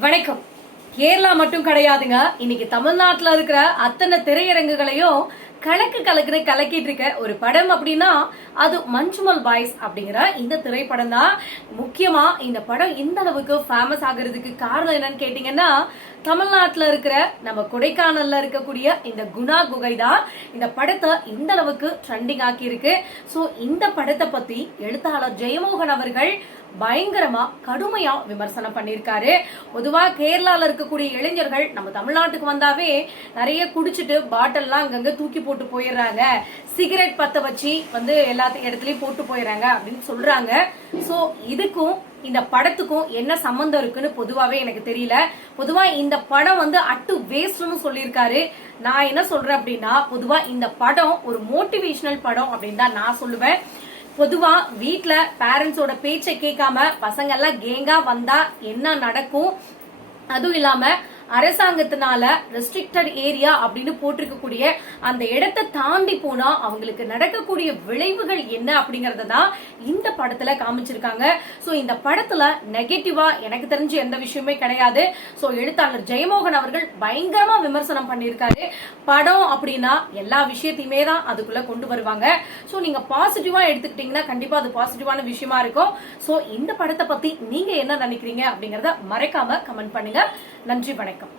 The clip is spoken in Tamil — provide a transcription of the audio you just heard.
வணக்கம். கேரளா மட்டும் கிடையாதுங்க. இன்னைக்கு தமிழ்நாட்டுல இருக்கிற அத்தனை திரையரங்குகளையும் கலக்கு கலக்குன்னு கலக்கிட்டு இருக்க ஒரு படம் அப்படின்னா அது மஞ்சுமல் பாய்ஸ் அப்படிங்கிற இந்த திரைப்படம் தான். முக்கியமா இந்த படம் இந்த அளவுக்கு ஃபேமஸ் ஆகுறதுக்கு காரணம் என்னன்னு கேட்டீங்கன்னா தமிழ்நாட்டுல இருக்கிற நம்ம கொடைக்கானல்ல இருக்கக்கூடிய இந்த குணா குகை தான். இந்த படத்தை இந்த அளவுக்கு ட்ரெண்டிங் ஆக்கி இருக்கு சோ இந்த படத்தை பத்தி எழுத்தாளர் ஜெயமோகன் அவர்கள் பயங்கரமா கடுமையா விமர்சனம் பண்ணியிருக்காரு. பொதுவா கேரளால இருக்கக்கூடிய இளைஞர்கள் நம்ம தமிழ்நாட்டுக்கு வந்தாவே நிறைய குடிச்சிட்டு பாட்டில்லாம் அங்கங்க தூக்கி போட்டு போயிடுறாங்க. சிகரெட் பத்த வச்சு வந்து எல்லா இடத்துலயும் போட்டு போயிடுறாங்க அப்படின்னு சொல்றாங்க. சோ இதுக்கும் இந்த படத்துக்கும் என்ன சம்பந்தம் இருக்குன்னு பொதுவாவே எனக்கு தெரியல. பொதுவா இந்த படம் வந்து அட்டு வேஸ்ட்னு சொல்லியிருக்காரு. நான் என்ன சொல்றேன் அப்படின்னா பொதுவா இந்த படம் ஒரு மோட்டிவேஷனல் படம் அப்படின்னு தான் நான் சொல்லுவேன். பொதுவா வீட்டுல பேரண்ட்ஸோட பேச்சை கேட்காம பசங்க எல்லாம் கேங்கா வந்தா என்ன நடக்கும்? அதுவும் இல்லாம அரசாங்கத்தினால ரெஸ்ட்ரிக்டட் ஏரியா அப்படின்னு போட்டிருக்கக்கூடிய அந்த இடத்தை தாண்டி போனா அவங்களுக்கு நடக்கக்கூடிய விளைவுகள் என்ன அப்படிங்கறத தான் இந்த படத்துல காமிச்சிருக்காங்க. ஸோ இந்த படத்துல நெகட்டிவா எனக்கு தெரிஞ்சு எந்த விஷயமே கிடையாது. ஸோ எழுத்தாளர் ஜெயமோகன் அவர்கள் பயங்கரமா விமர்சனம் பண்ணியிருக்காரு. படம் அப்படின்னா எல்லா விஷயத்தையுமே தான் அதுக்குள்ள கொண்டு வருவாங்க. ஸோ நீங்க பாசிட்டிவா எடுத்துக்கிட்டீங்கன்னா கண்டிப்பா அது பாசிட்டிவான விஷயமா இருக்கும். ஸோ இந்த படத்தை பத்தி நீங்க என்ன நினைக்கிறீங்க அப்படிங்கறத மறைக்காம கமெண்ட் பண்ணுங்க. நன்றி வணக்கம்.